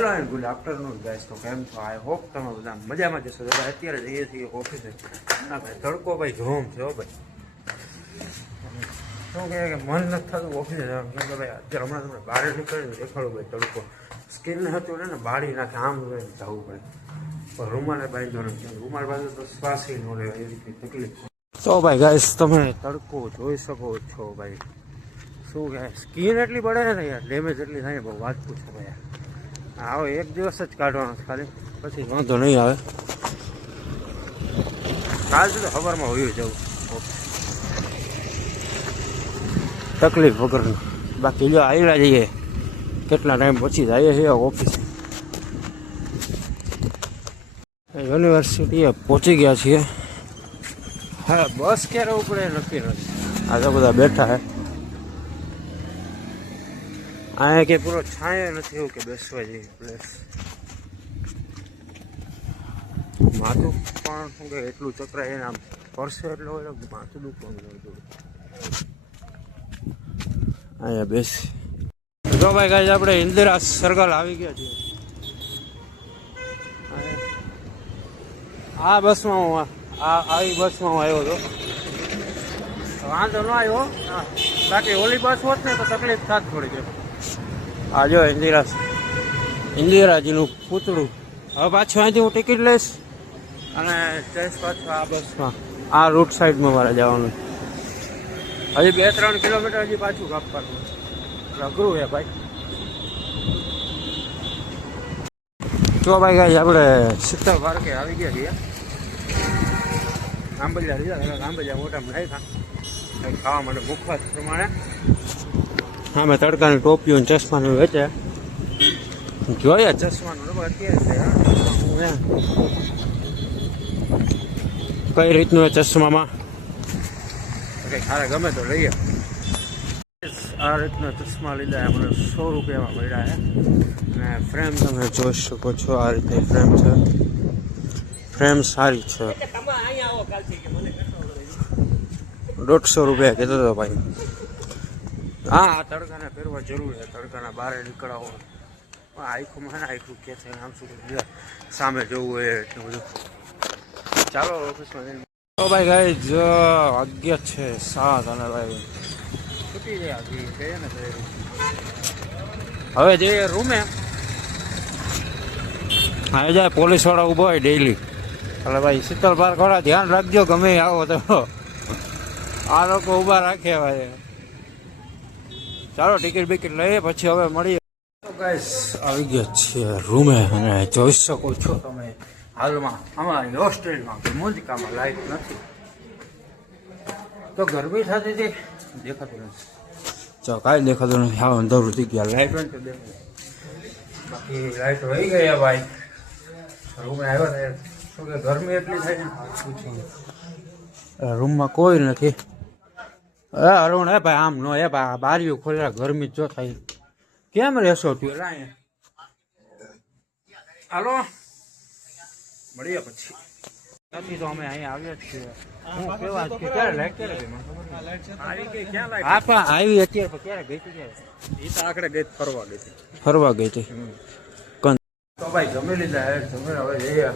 Hello and good afternoon guys. તો કેમ છો? આઈ હોપ તમે બધા મજામાં જશો. તો ભાઈ અત્યારે જઈએ છીએ ઓફિસે. ના ભાઈ તડકો ભાઈ જોમ છે હો ભાઈ. શું કહે કે મન નથી થતું ઓફિસે જવાનું, કેમ કે ભાઈ અત્યારે હમણાં તમને બહાર નીકળ્યું દેખાડું ભાઈ તડકો સ્કિનને હતું ને બાળી નાખે આમ જવું પડે. પણ રૂમાલે બાંધો નથી, રૂમાલ બાંધો તો શ્વાસ ન રહે એવી રીતની તકલીફ. તો ભાઈ ગાઈસ તમે તડકો જોઈ શકો છો ભાઈ. શું કહે સ્કિન એટલી બળે ને યાર, ડેમેજ એટલી થાય ને બહુ વાત પૂછો ભાઈ. આવો એક દિવસ જ કાઢવાનો ખાલી, પછી વાંધો નહીં આવે. કાલ સુધી ખબરમાં હોય જવું તકલીફ વગરનું. બાકી જો આવેલા જઈએ કેટલા ટાઈમ પછી જઈએ છીએ ઓફિસ. યુનિવર્સિટીએ પહોંચી ગયા છીએ. હા બસ ક્યારે ઉપડે નક્કી નથી. આજે બધા બેઠા હે. અહીંયા કે પૂરો છાંયો નથી એવું કે બેસવા જઈએ પ્લેસ. માથું પણ શું કે એટલું ચક્રાય એને આમ પરસે એટલો હોય માથું દુખવાનું થોડું. અહીંયા બેસી જો ભાઈ ગાઈસ આપણે ઇન્દિરા સર્કલ આવી ગયા છીએ. આ બસમાં હું આવી બસમાં હું આવ્યો હતો, વાંધો ન આવ્યો. બાકી ઓલી બસ હોત ને તો તકલીફ થાત થોડી ઘણી. આ જો ઇન્દિરાજીનું પૂતળું. હવે પાછું અહીંથી હું ટિકિટ લઈશ અને જઈશ પાછું આ બસમાં. આ રૂટ સાઈડમાં મારે જવાનું. હજી 2-3 કિલોમીટર હજી પાછું કાપવાનું. અઘરું છે ભાઈ. જો ભાઈ ગાઈસ આપણે શીતળ પાર્કે આવી ગયા છીએ. આંબલિયા લીધા, આંબલિયા મોટામાં નાખ્યા કંઈક ખાવા માટે મુખવાસ પ્રમાણે. હા મેં તડકાની ટોપીઓ ચશ્માનું વેચે જોઈએ. ચશ્માનું અત્યારે કઈ રીતનું એ ચશ્મામાં કંઈક સારા ગમે તો લઈએ. આ રીતના ચશ્મા લીધા મને 100 રૂપિયામાં મળ્યા છે. અને ફ્રેમ તમે જોઈ શકો છો, આ રીતની ફ્રેમ છે. ફ્રેમ સારી છે. 150 રૂપિયા કીધો હતો ભાઈ. હા તડકાને પહેરવા જરૂર છે. તડકાના બહાર નીકળાવો આખું મને આખું કે છે આમ શું સામે જોવું હોય એટલું બધું. ચાલો ઓફિસમાં. તો ભાઈ ગાઈ જો વાગ્યા છે 7 અને ભાઈ છૂટી ગયા કહીએ ને હવે જઈએ રૂમે. હા જાય પોલીસ વાળા ઊભો હોય ડેઈલી. એટલે ભાઈ શીતળ પાર્ક વાળા ધ્યાન રાખજો ગમે આવો તો. આ લોકો ઊભા રાખે ભાઈ. ચાલો ટિકિટ બિકિટ લઈએ પછી હવે મળીએ. તો ગાઈસ આવી ગયા છીએ રૂમે અને જોઈ શકો છો તમે હાલમાં અમારી હોસ્ટેલમાં મુંજકામાં લાઈટ નથી. તો ગરમી થતી હતી દેખાતું નથી. ચાલો કાંઈ દેખાતું નથી. હા અંધારું થઈ ગયા. લાઈટ હોય તો દેખાય. બાકી લાઈટ રહી ગયા ભાઈ. રૂમે આવ્યા ને શું કે ગરમી એટલી થાય ને રૂમમાં કોઈ નથી. અરુણ હે ભાઈ આમ નો હે ભાઈ બારીઓ ખોલેલા ગરમી જો થાય. કેમ રહેશો તું એલા અહીંયા? હાલો મળીએ પછી. નથી તો અમે અહીંયા આવ્યા જ છીએ. હું કેવા ક્યારે લાઈટ ક્યારે હા પણ આવી અત્યારે ક્યારે ગઈ હતી? એ તો આખરે ગઈ ફરવા ગઈ હતી. તો ભાઈ જમી લીધા હે. જમી હવે જઈએ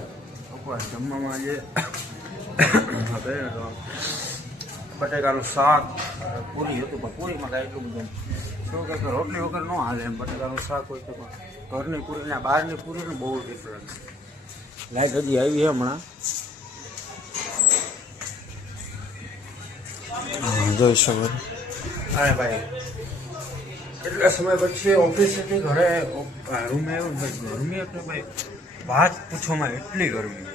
જમવામાં જે બટેકાનું શાક પૂરી હતું પણ પૂરીમાં કાંઈ એટલું બધું શું કે રોટલી વગર ન હાલે એમ. બટેકાનું શાક હોય તો પણ ઘરની પૂરી ને બહારની પૂરીનું બહુ ડિફરન્સ. લાઈટ હજી આવી છે હમણાં જોઈ શકો. અરે ભાઈ એટલા સમય પછી ઓફિસેથી ઘરે રૂમે આવ્યું ને ગરમી એટલે ભાઈ વાત પૂછવામાં એટલી ગરમી.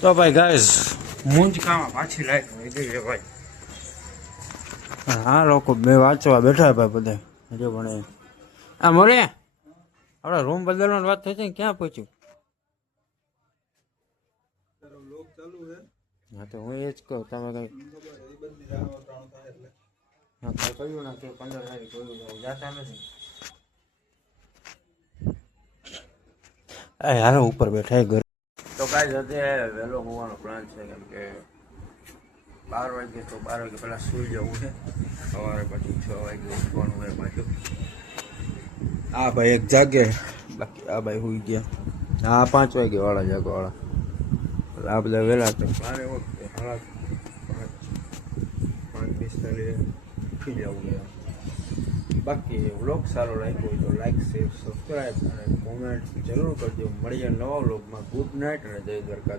તો ભાઈ ગાઈસ મુંજકામાં પાછી લાઈટ વહી ગઈ છે ભાઈ. હા લોકો બે વાંચવા બેઠા ભાઈ બધા જો ભણે. આ મોરે આપણે રૂમ બદલવાની વાત થઈ હતી ક્યાં પહોંચ્યું? હા તો હું એ જ કહું તમે કઈ હા કઈ કહ્યું ના કે 15 તારીખ જોયું જાતા નથી. હાલો ઉપર બેઠા ઘર. તો કાંઈ અત્યારે વહેલો હોવાનો પ્લાન છે કેમ કે 12 વાગે તો 12 વાગે પહેલાં સૂઈ જવું છે. સવારે પછી 6 વાગે ઉઠવાનું હોય પાછું. આ ભાઈ એક જાગે, બાકી આ ભાઈ સુઈ ગયા. હા 5 વાગે વાળા જાગવાળા. આ બધા વહેલા તો મારે વખતે 5:45 ઉઠી જવું છે. બાકી વ્લોગ સારો લાગ્યો હોય તો લાઈક શેર સબસ્ક્રાઈબ અને કોમેન્ટ જરૂર કરજો. મળીએ નવા વ્લોગમાં. ગુડ નાઇટ અને જય દ્વારકા.